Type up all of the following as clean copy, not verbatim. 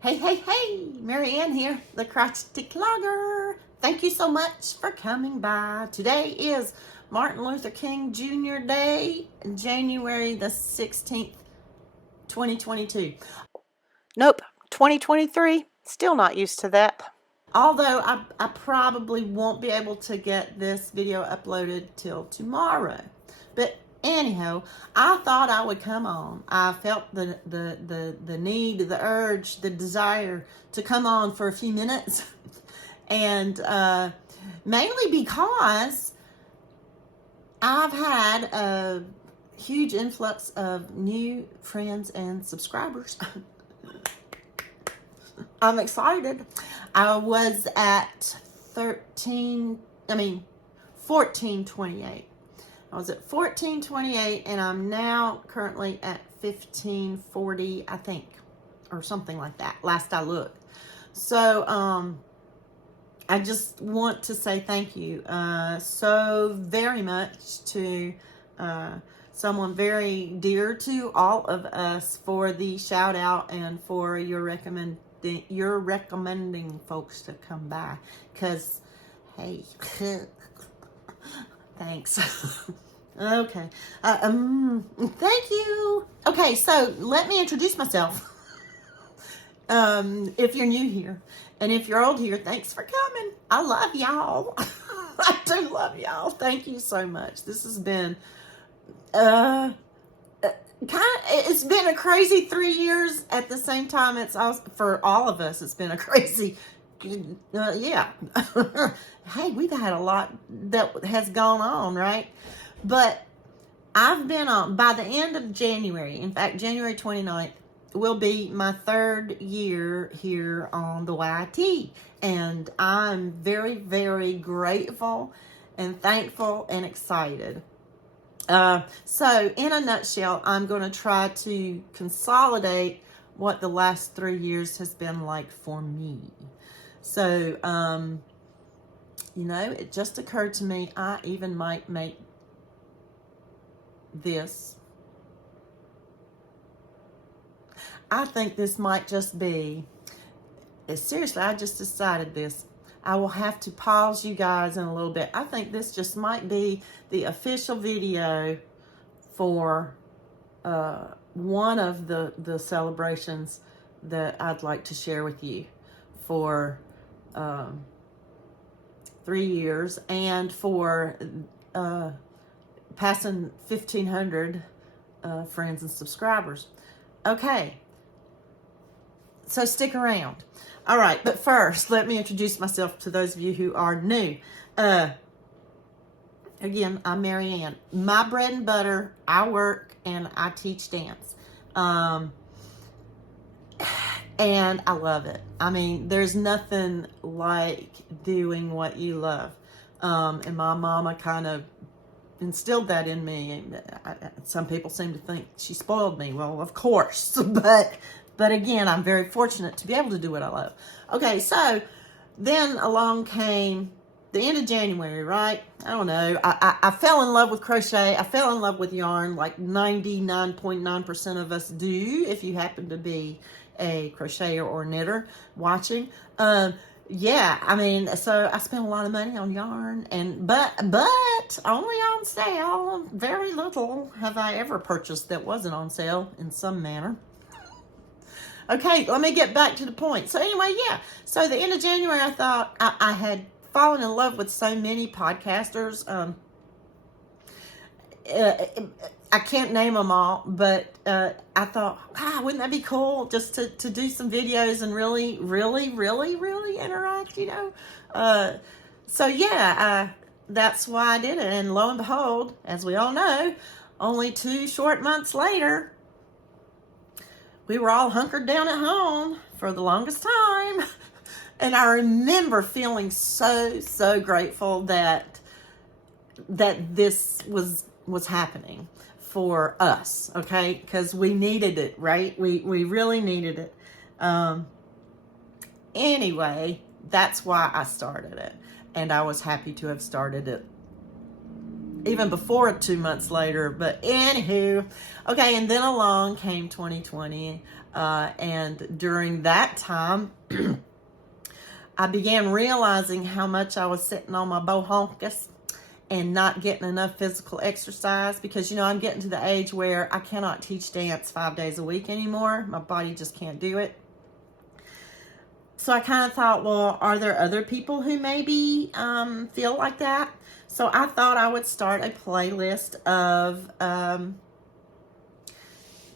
Hey, Marieanne here, the Crochety Clogger. Thank you so much for coming by. Today is Martin Luther King Jr. Day, January the 16th, 2022. Nope, 2023, still not used to that. Although I probably won't be able to get this video uploaded till tomorrow. But anyhow, I thought I would come on. I felt the need, the urge, the desire to come on for a few minutes. And mainly because I've had a huge influx of new friends and subscribers. I'm excited. I was at 1428. I was at 1428 and I'm now currently at 1540, I think, or something like that, last I looked. So I just want to say thank you so very much to someone very dear to all of us for the shout out and for your recommending folks to come by, because hey, thanks. Okay, thank you. Okay, so let me introduce myself. If you're new here, and if you're old here, thanks for coming. I love y'all. I do love y'all. Thank you so much. This has been it's been a crazy 3 years. At the same time, it's also, for all of us, it's been a crazy yeah. Hey, we've had a lot that has gone on, right? But I've been on, by the end of January, in fact January 29th will be my 3rd year here on the YT, and I'm very, very grateful and thankful and excited. So in a nutshell, I'm going to try to consolidate what the last 3 years has been like for me. So, you know, it just occurred to me, I even might make this. I think this might just be, seriously, I just decided this. I will have to pause you guys in a little bit. I think this just might be the official video for one of the celebrations that I'd like to share with you for 3 years, and for passing 1,500 friends and subscribers. Okay, so stick around. All right, but first, let me introduce myself to those of you who are new. Again, I'm Marieanne. My bread and butter, I work and I teach dance. And I love it. I mean, there's nothing like doing what you love. And my mama kind of instilled that in me. Some people seem to think she spoiled me. Well, of course, but again, I'm very fortunate to be able to do what I love. Okay, so then along came the end of January, right? I don't know. I fell in love with crochet. I fell in love with yarn, like 99.9% of us do, if you happen to be a crocheter or knitter watching. Yeah, I mean, so I spent a lot of money on yarn, and but only on sale. Very little have I ever purchased that wasn't on sale in some manner. Okay, let me get back to the point. So anyway, yeah. So the end of January, I thought I had fallen in love with so many podcasters. I can't name them all, but I thought, wouldn't that be cool just to do some videos and really interact, you know? So yeah, that's why I did it. And lo and behold, as we all know, only 2 short months later, we were all hunkered down at home for the longest time. And I remember feeling so grateful that this was happening for us, okay? Because we needed it, right? We really needed it. Anyway, that's why I started it. And I was happy to have started it. even before 2 months later. But anywho, okay, and then along came 2020, and during that time, I began realizing how much I was sitting on my bohonkus and not getting enough physical exercise, because, you know, I'm getting to the age where I cannot teach dance 5 days a week anymore. My body just can't do it. So I kind of thought, well, are there other people who maybe feel like that? So I thought I would start a playlist of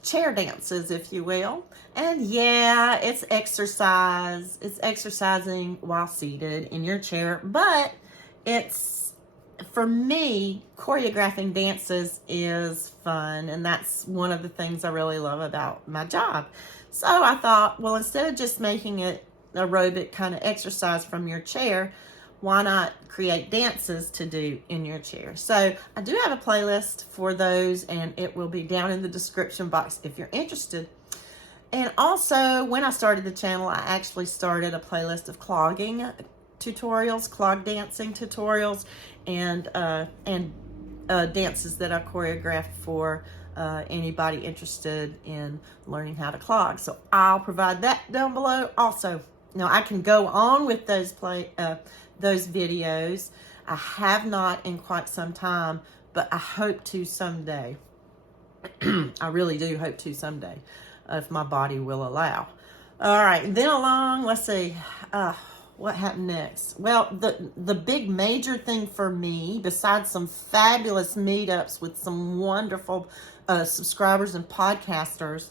chair dances, if you will. And yeah, it's exercise. It's exercising while seated in your chair. But it's, for me, choreographing dances is fun. And that's one of the things I really love about my job. So I thought, well, instead of just making it aerobic kind of exercise from your chair, why not create dances to do in your chair? So I do have a playlist for those, and it will be down in the description box if you're interested. And also, when I started the channel, I actually started a playlist of clogging tutorials, clog dancing tutorials, and dances that I choreographed for anybody interested in learning how to clog. So I'll provide that down below also. Now, I can go on with those videos. I have not in quite some time, but I hope to someday. I really do hope to someday, if my body will allow. All right, and then along, let's see, what happened next? Well, the big major thing for me, besides some fabulous meetups with some wonderful subscribers and podcasters,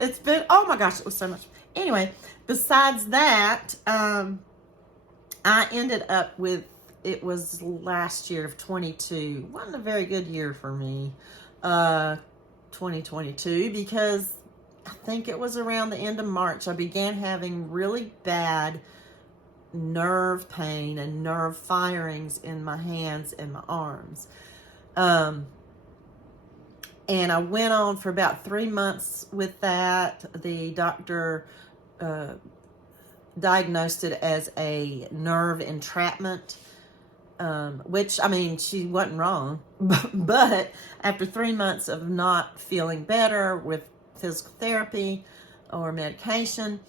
it's been, oh my gosh, it was so much. Anyway, besides that, I ended up with, it was last year of 22. Wasn't a very good year for me, 2022, because I think it was around the end of March, I began having really bad nerve pain and nerve firings in my hands and my arms. And I went on for about 3 months with that. The doctor diagnosed it as a nerve entrapment, which, I mean, she wasn't wrong. But after 3 months of not feeling better with physical therapy or medication,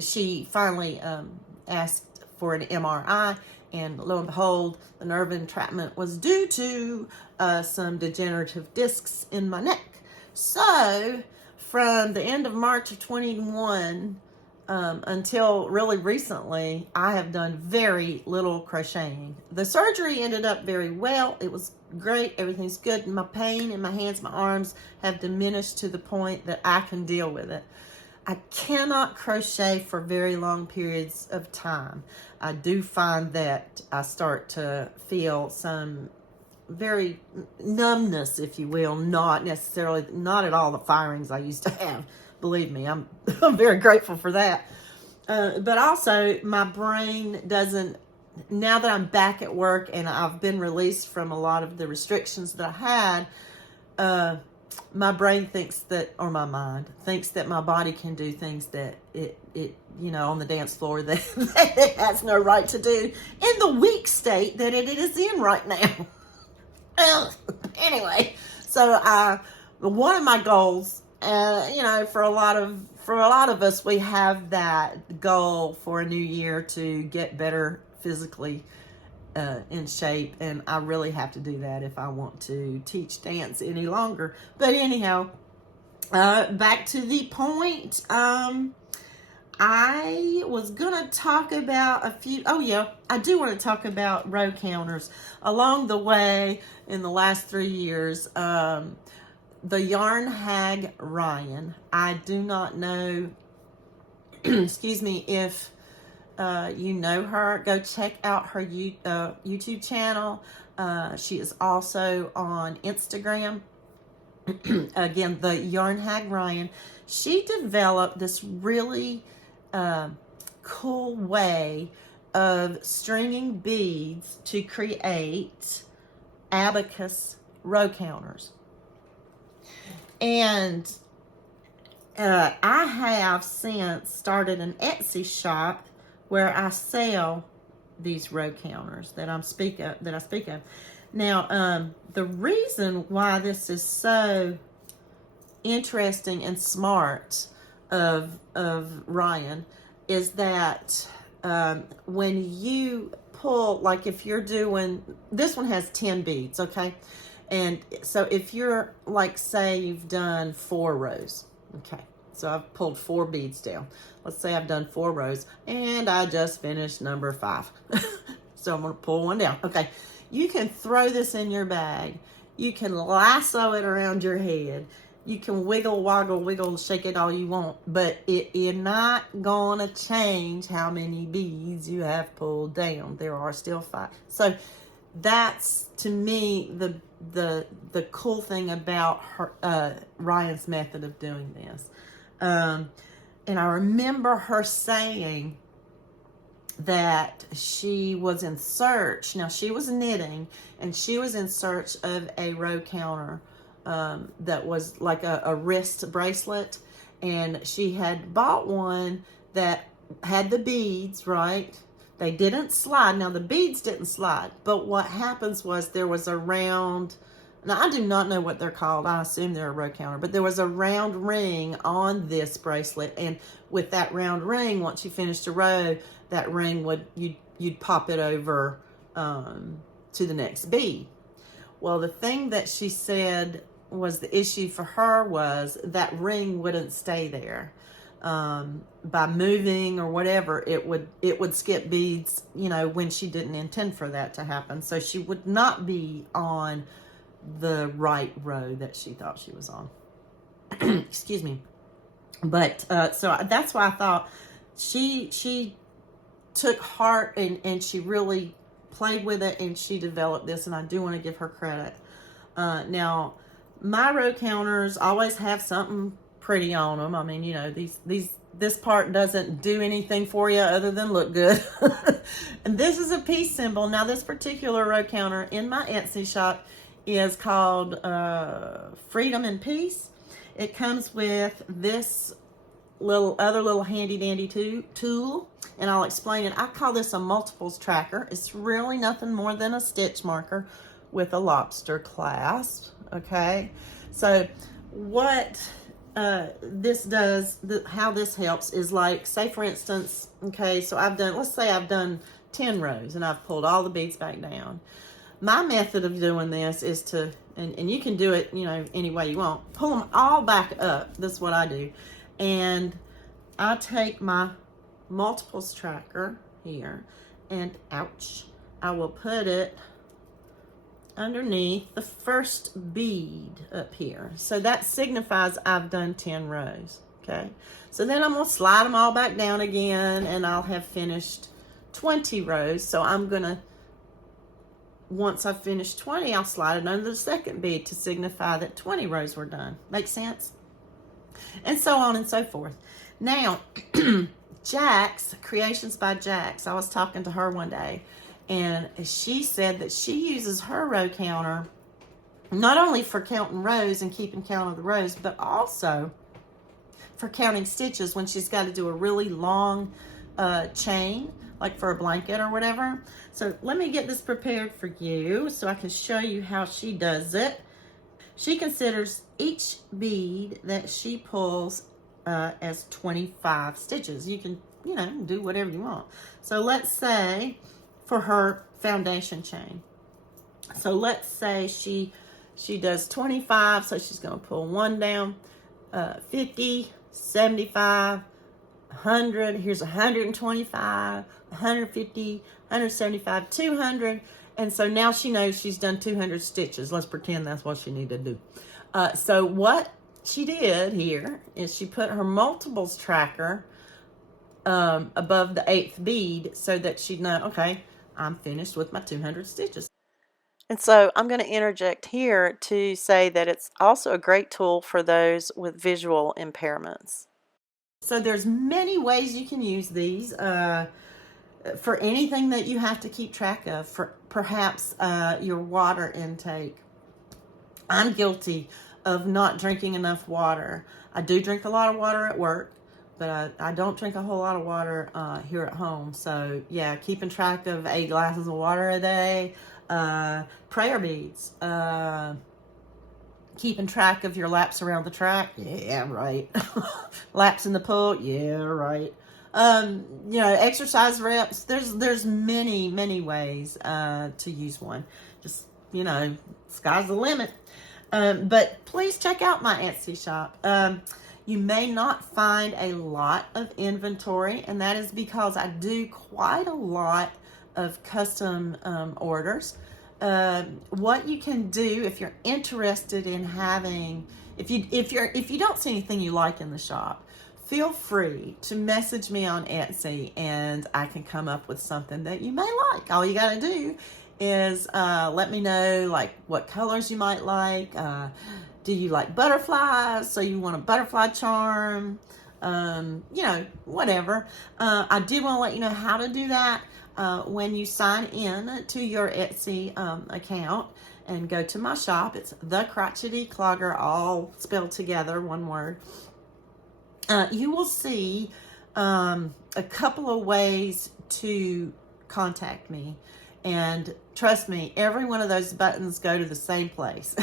she finally asked for an MRI, and lo and behold, the nerve entrapment was due to some degenerative discs in my neck. So from the end of March of 21 until really recently, I have done very little crocheting. The surgery ended up very well. It was great. Everything's good. My pain in my hands, my arms have diminished to the point that I can deal with it. I cannot crochet for very long periods of time. I do find that I start to feel some very numbness, if you will, not at all the firings I used to have. Believe me, I'm very grateful for that. But also, my brain doesn't, now that I'm back at work and I've been released from a lot of the restrictions that I had, my brain thinks that, or my mind thinks that my body can do things that it you know, on the dance floor that it has no right to do in the weak state that it is in right now. Anyway, so one of my goals, you know, for a lot of us, we have that goal for a new year to get better physically in shape, and I really have to do that if I want to teach dance any longer. But anyhow, back to the point. I was gonna talk about a few, oh yeah, I do want to talk about row counters. Along the way, in the last 3 years, the Yarn Hag Ryan, I do not know, excuse me, if you know her. Go check out her YouTube channel. She is also on Instagram. Again, the Yarn Hag Ryan. She developed this really cool way of stringing beads to create abacus row counters. And I have since started an Etsy shop where I sell these row counters that I speak of. Now, the reason why this is so interesting and smart of Ryan is that when you pull, like if you're doing, this one has 10 beads, okay? And so if you're like, say you've done 4 rows, okay? So I've pulled 4 beads down. Let's say I've done 4 rows and I just finished number 5. So I'm gonna pull one down. Okay, you can throw this in your bag. You can lasso it around your head. You can wiggle, woggle, wiggle, shake it all you want, but you're not gonna change how many beads you have pulled down. There are still 5. So that's, to me, the cool thing about her, Ryan's method of doing this. And I remember her saying that she was in search. Now, she was knitting, and she was in search of a row counter that was like a wrist bracelet, and she had bought one that had the beads, right? They didn't slide. Now, the beads didn't slide, but what happens was there was a round, now I do not know what they're called. I assume they're a row counter, but there was a round ring on this bracelet, and with that round ring, once you finished a row, that ring would, you'd pop it over to the next bead. Well, the thing that she said was the issue for her was that ring wouldn't stay there. By moving or whatever, it would skip beads, you know, when she didn't intend for that to happen. So she would not be on the right row that she thought she was on. Excuse me. But so that's why I thought she took heart and she really played with it, and she developed this, and I do want to give her credit. Now, my row counters always have something pretty on them. I mean, you know, this part doesn't do anything for you other than look good. And this is a peace symbol. Now, this particular row counter in my Etsy shop is called Freedom and Peace. It comes with this other little handy dandy tool, and I'll explain it. I call this a multiples tracker. It's really nothing more than a stitch marker with a lobster clasp. Okay, so what this does, how this helps is, like, say for instance, okay, so let's say I've done 10 rows and I've pulled all the beads back down. My method of doing this is to, and you can do it, you know, any way you want, pull them all back up. That's what I do. And I take my multiples tracker here, and ouch, I will put it underneath the first bead up here. So that signifies I've done 10 rows, okay? So then I'm gonna slide them all back down again, and I'll have finished 20 rows. So I'm gonna, once I've finished 20, I'll slide it under the second bead to signify that 20 rows were done. Make sense? And so on and so forth. Now, Jax, Creations by Jax, I was talking to her one day, and she said that she uses her row counter not only for counting rows and keeping count of the rows, but also for counting stitches when she's got to do a really long chain, like for a blanket or whatever. So let me get this prepared for you so I can show you how she does it. She considers each bead that she pulls as 25 stitches. You can, you know, do whatever you want. So let's say for her foundation chain. So let's say she does 25, so she's going to pull one down, 50, 75, 100, here's 125, 150, 175, 200, and so now she knows she's done 200 stitches. Let's pretend that's what she needed to do. So what she did here is she put her multiples tracker above the 8th bead so that she'd know, okay, I'm finished with my 200 stitches. And so I'm going to interject here to say that it's also a great tool for those with visual impairments. So there's many ways you can use these for anything that you have to keep track of, for perhaps your water intake. I'm guilty of not drinking enough water. I do drink a lot of water at work, but I don't drink a whole lot of water here at home. So yeah, keeping track of 8 glasses of water a day, prayer beads, keeping track of your laps around the track. Yeah, right. Laps in the pool. Yeah, right. You know, exercise reps. There's many ways to use one. Just, you know, sky's the limit. But please check out my Etsy shop. You may not find a lot of inventory, and that is because I do quite a lot of custom orders. What you can do if you're interested in having, if you don't see anything you like in the shop, feel free to message me on Etsy, and I can come up with something that you may like. All you got to do is let me know like what colors you might like. Do you like butterflies? So you want a butterfly charm? You know, whatever. I did want to let you know how to do that. When you sign in to your Etsy account and go to my shop, it's the Crochety Clogger, all spelled together, one word. You will see a couple of ways to contact me. And trust me, every one of those buttons go to the same place.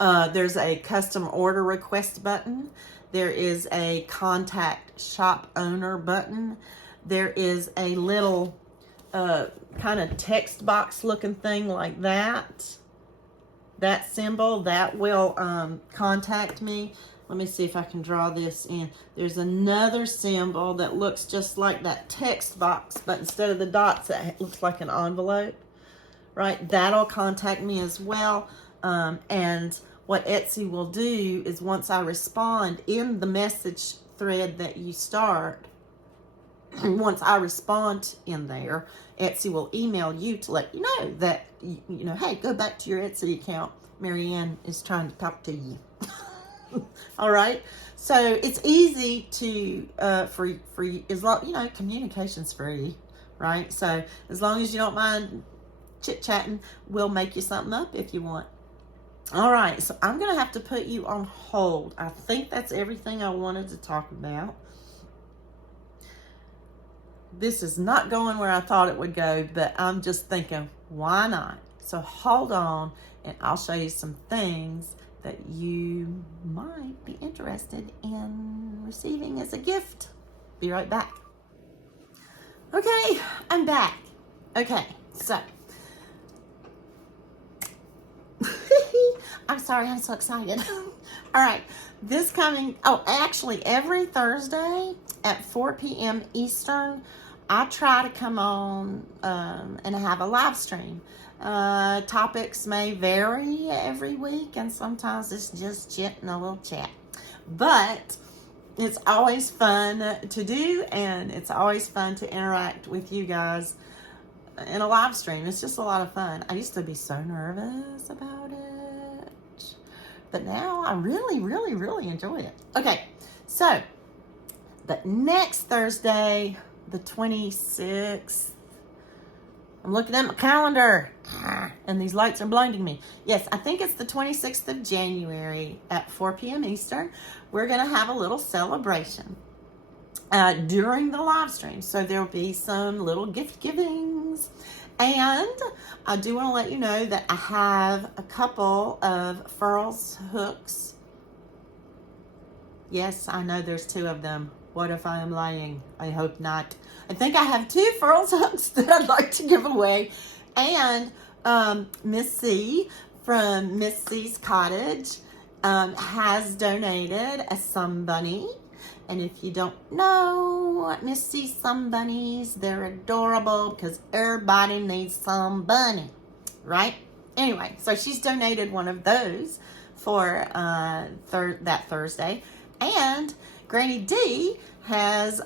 There's a custom order request button. There is a contact shop owner button. There is a little kind of text box looking thing like that. That symbol, that will contact me. Let me see if I can draw this in. There's another symbol that looks just like that text box, but instead of the dots, it looks like an envelope, right? That'll contact me as well. And what Etsy will do is once I respond in the message thread that you start, once I respond in there, Etsy will email you to let you know that, you know, hey, go back to your Etsy account. Marieanne is trying to talk to you. All right. So it's easy to, for as long, you know, communication's free, right? So as long as you don't mind chit-chatting, we'll make you something up if you want. All right. So I'm going to have to put you on hold. I think that's everything I wanted to talk about. This is not going where I thought it would go, but I'm just thinking, why not? So hold on, and I'll show you some things that you might be interested in receiving as a gift. Be right back. Okay, I'm back. Okay, so I'm sorry, I'm so excited. All right, this coming, actually every Thursday at 4 p.m. Eastern, I try to come on and have a live stream. Topics may vary every week, and sometimes it's just chit and a little chat. But it's always fun to do, and it's always fun to interact with you guys in a live stream. It's just a lot of fun. I used to be so nervous about it, but now I really enjoy it. Okay, so but next Thursday, the 26th, I'm looking at my calendar, and these lights are blinding me. Yes, I think it's the 26th of January at 4 p.m. Eastern. We're going to have a little celebration during the live stream. So there'll be some little gift givings. And I do want to let you know that I have a couple of furls hooks. Yes, I know there's 2 of them. What if I am lying? I hope not. I think I have 2 furls hooks that I'd like to give away. And Miss C from Miss C's Cottage has donated a sun bunny. And if you don't know Miss C's sun bunnies, they're adorable because everybody needs some bunny, right? Anyway, so she's donated one of those for that Thursday. And Granny D has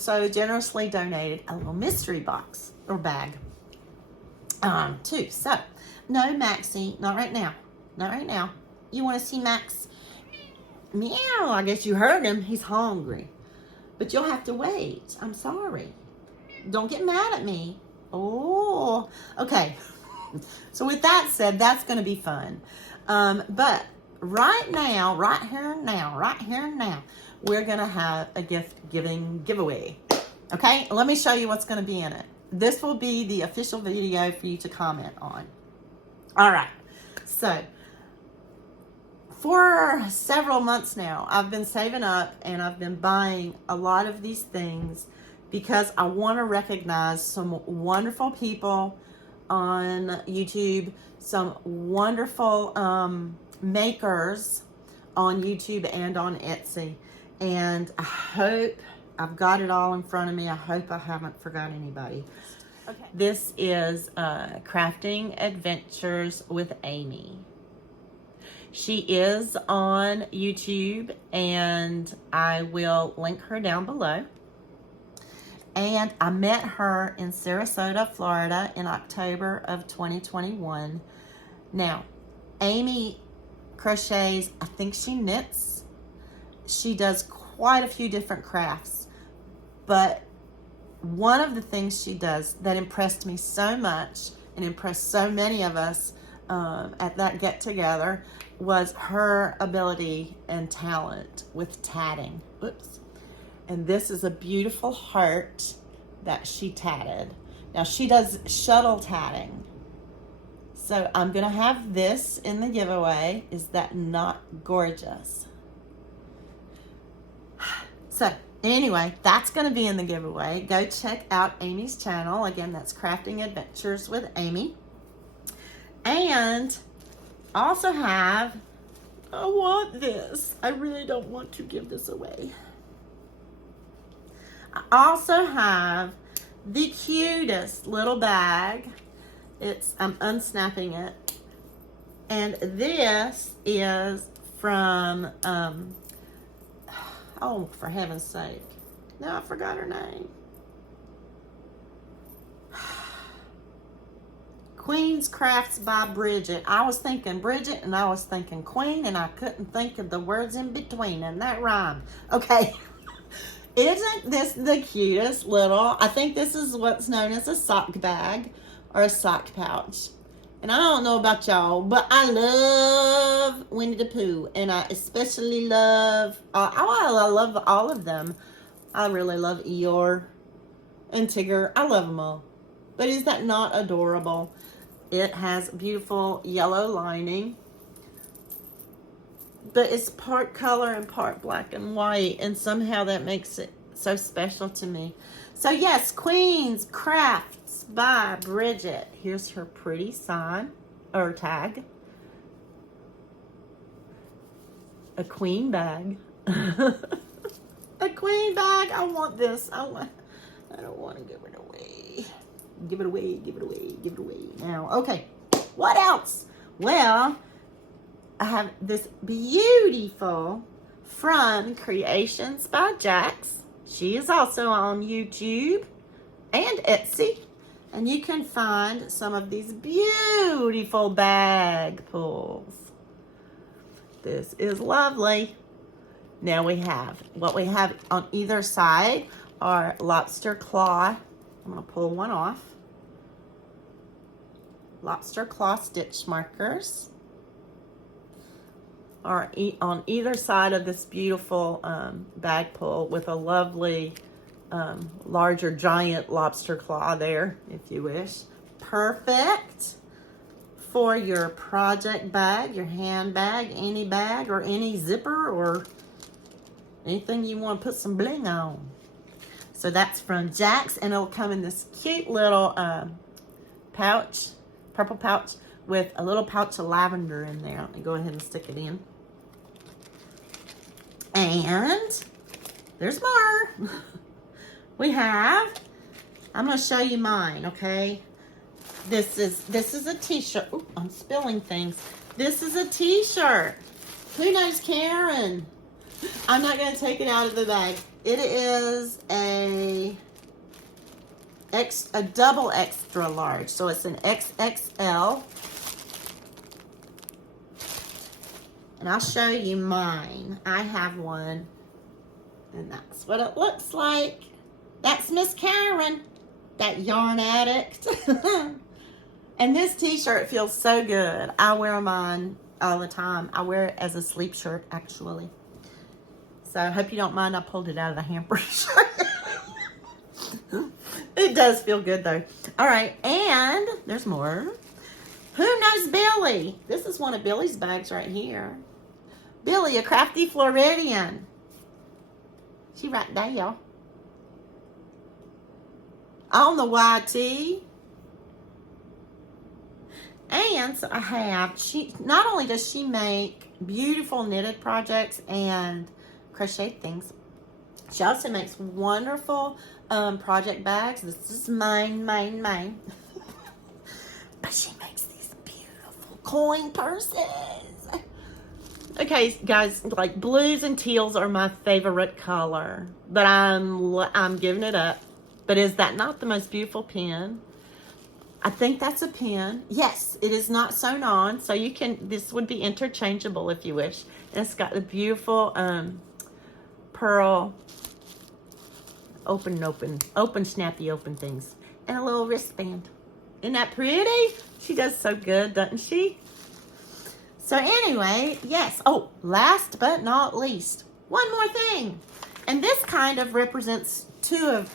so generously donated a little mystery box or bag too. So, no, Maxie, not right now. Not right now. You want to see Max? Meow, I guess you heard him. He's hungry. But you'll have to wait. I'm sorry. Don't get mad at me. Oh, okay. So with that said, that's going to be fun. But right now, right here and now, we're going to have a gift giving giveaway. Okay, let me show you what's going to be in it. This will be the official video for you to comment on. All right, so for several months now, I've been saving up and I've been buying a lot of these things because I want to recognize some wonderful people on YouTube, some wonderful makers on YouTube and on Etsy. And I hope I've got it all in front of me. I hope I haven't forgot anybody. Okay. This is Crafting Adventures with Amy. She is on YouTube, and I will link her down below. And I met her in Sarasota, Florida in October of 2021. Now, Amy crochets, I think she knits. She does quite a few different crafts. But one of the things she does that impressed me so much and impressed so many of us at that get-together was her ability and talent with tatting. Oops. And this is a beautiful heart that she tatted. Now she does shuttle tatting. So I'm going to have this in the giveaway. Is that not gorgeous? So anyway, that's going to be in the giveaway. Go check out Amy's channel. Again, that's Crafting Adventures with Amy. And I also have, I want this. I really don't want to give this away. I also have the cutest little bag. I'm unsnapping it. And this is from, oh, for heaven's sake. No, I forgot her name. Queen's Crafts by Bridget. I was thinking Bridget and I was thinking Queen and I couldn't think of the words in between, and that rhymed. Okay. Isn't this the cutest little, I think this is what's known as a sock bag or a sock pouch. And I don't know about y'all, but I love Winnie the Pooh. And I especially love, I love all of them. I really love Eeyore and Tigger. I love them all. But is that not adorable? It has beautiful yellow lining. But it's part color and part black and white. And somehow that makes it so special to me. So yes, Queen's Crafts by Bridget. Here's her pretty sign or tag. A queen bag. A queen bag. I want this. I don't want to give it away. Give it away, give it away, give it away. Now, okay. What else? Well, I have this beautiful From Creations by Jax. She is also on YouTube and Etsy. And you can find some of these beautiful bag pulls. This is lovely. Now what we have on either side are lobster claw. I'm going to pull one off. Lobster claw stitch markers are on either side of this beautiful bag pull with a lovely larger giant lobster claw there, if you wish. Perfect for your project bag, your handbag, any bag, or any zipper, or anything you want to put some bling on. So that's from Jax, and it'll come in this cute little pouch, purple pouch, with a little pouch of lavender in there. Let me go ahead and stick it in. And there's more. I'm going to show you mine, okay? This is a t-shirt. Ooh, I'm spilling things. This is a t-shirt. Who knows Karen? I'm not going to take it out of the bag. It is a double extra large. So it's an XXL. And I'll show you mine. I have one. And that's what it looks like. That's Miss Karen, that yarn addict. And this t-shirt feels so good. I wear mine all the time. I wear it as a sleep shirt, actually. So I hope you don't mind I pulled it out of the hamper. It does feel good though. All right, and there's more. Who knows Billy? This is one of Billy's bags right here. Billy, a crafty Floridian. She right there. On the YT. And so I have, she not only does she make beautiful knitted projects and crochet things, she also makes wonderful project bags. This is mine. But she makes these beautiful coin purses. Okay, guys, like blues and teals are my favorite color, but I'm giving it up. But is that not the most beautiful pen? I think that's a pen. Yes, it is not sewn on, so you can, this would be interchangeable if you wish. And it's got the beautiful pearl open, snappy open things. And a little wristband. Isn't that pretty? She does so good, doesn't she? So anyway, yes. Oh, last but not least, one more thing. And this kind of represents two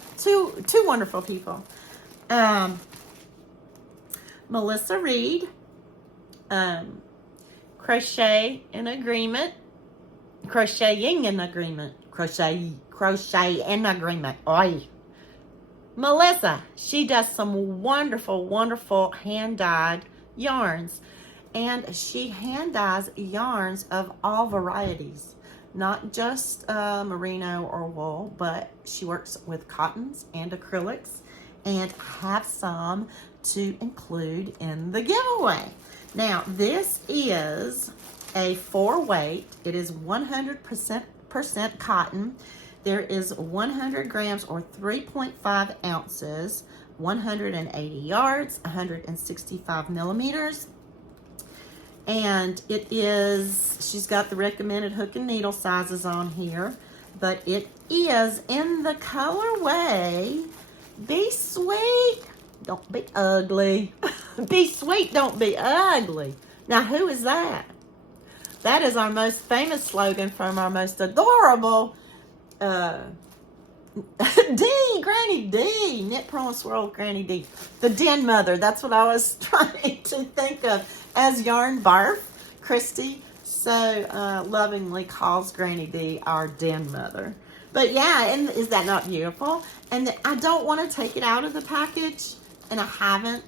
wonderful people. Melissa Reed, crocheting in agreement. Oi. Melissa, she does some wonderful hand-dyed yarns. And she hand-dyes yarns of all varieties. Not just merino or wool, but she works with cottons and acrylics. And have some to include in the giveaway. Now, this is a 4-weight. It is 100% cotton. There is 100 grams or 3.5 ounces, 180 yards, 165 millimeters. And it is, she's got the recommended hook and needle sizes on here, but it is in the colorway Be Sweet, Don't Be Ugly. Be sweet, don't be ugly. Now, who is that? That is our most famous slogan from our most adorable Granny D, Knit Purl and Swirl Granny D. The Den Mother, that's what I was trying to think of. As Yarn Barf, Christy so lovingly calls Granny D our Den Mother. But yeah, and is that not beautiful? And I don't want to take it out of the package, and I haven't.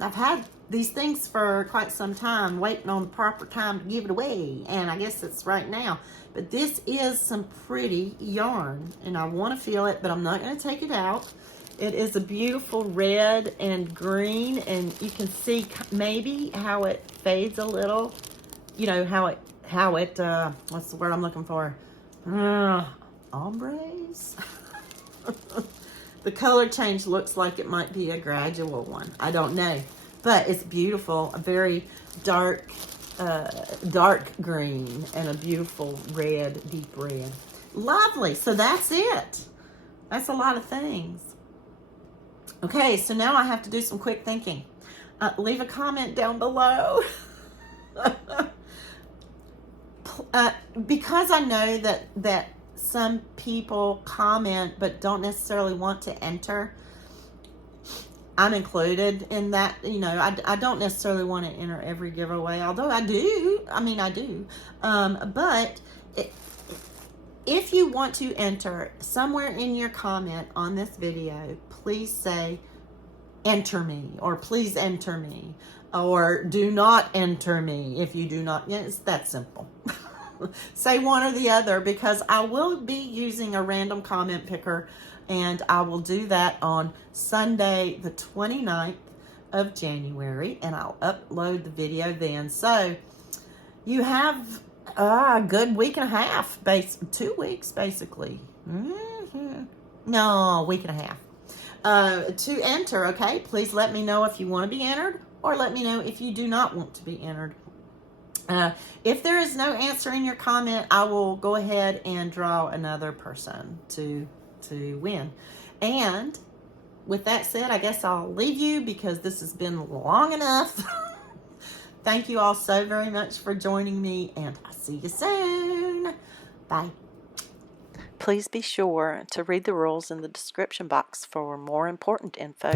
I've had these things for quite some time, waiting on the proper time to give it away, and I guess it's right now. But this is some pretty yarn, and I want to feel it, but I'm not going to take it out. It is a beautiful red and green, and you can see maybe how it fades a little. You know, how it what's the word I'm looking for? Ombres? The color change looks like it might be a gradual one. I don't know. But it's beautiful. A very dark green and a beautiful red, deep red. Lovely. So that's it. That's a lot of things. Okay, so now I have to do some quick thinking. Leave a comment down below. Because I know that some people comment but don't necessarily want to enter, I'm included in that. You know, I don't necessarily want to enter every giveaway, although I do. But if you want to enter, somewhere in your comment on this video, please say, enter me, or please enter me, or do not enter me if you do not. Yeah, it's that simple. Say one or the other, because I will be using a random comment picker, and I will do that on Sunday the 29th of January, and I'll upload the video then. So you have a good week and a half, 2 weeks basically. No, a week and a half to enter. Okay, please let me know if you want to be entered, or let me know if you do not want to be entered. If there is no answer in your comment, I will go ahead and draw another person to win. And with that said, I guess I'll leave you, because this has been long enough. Thank you all so very much for joining me, and I'll see you soon. Bye. Please be sure to read the rules in the description box for more important info.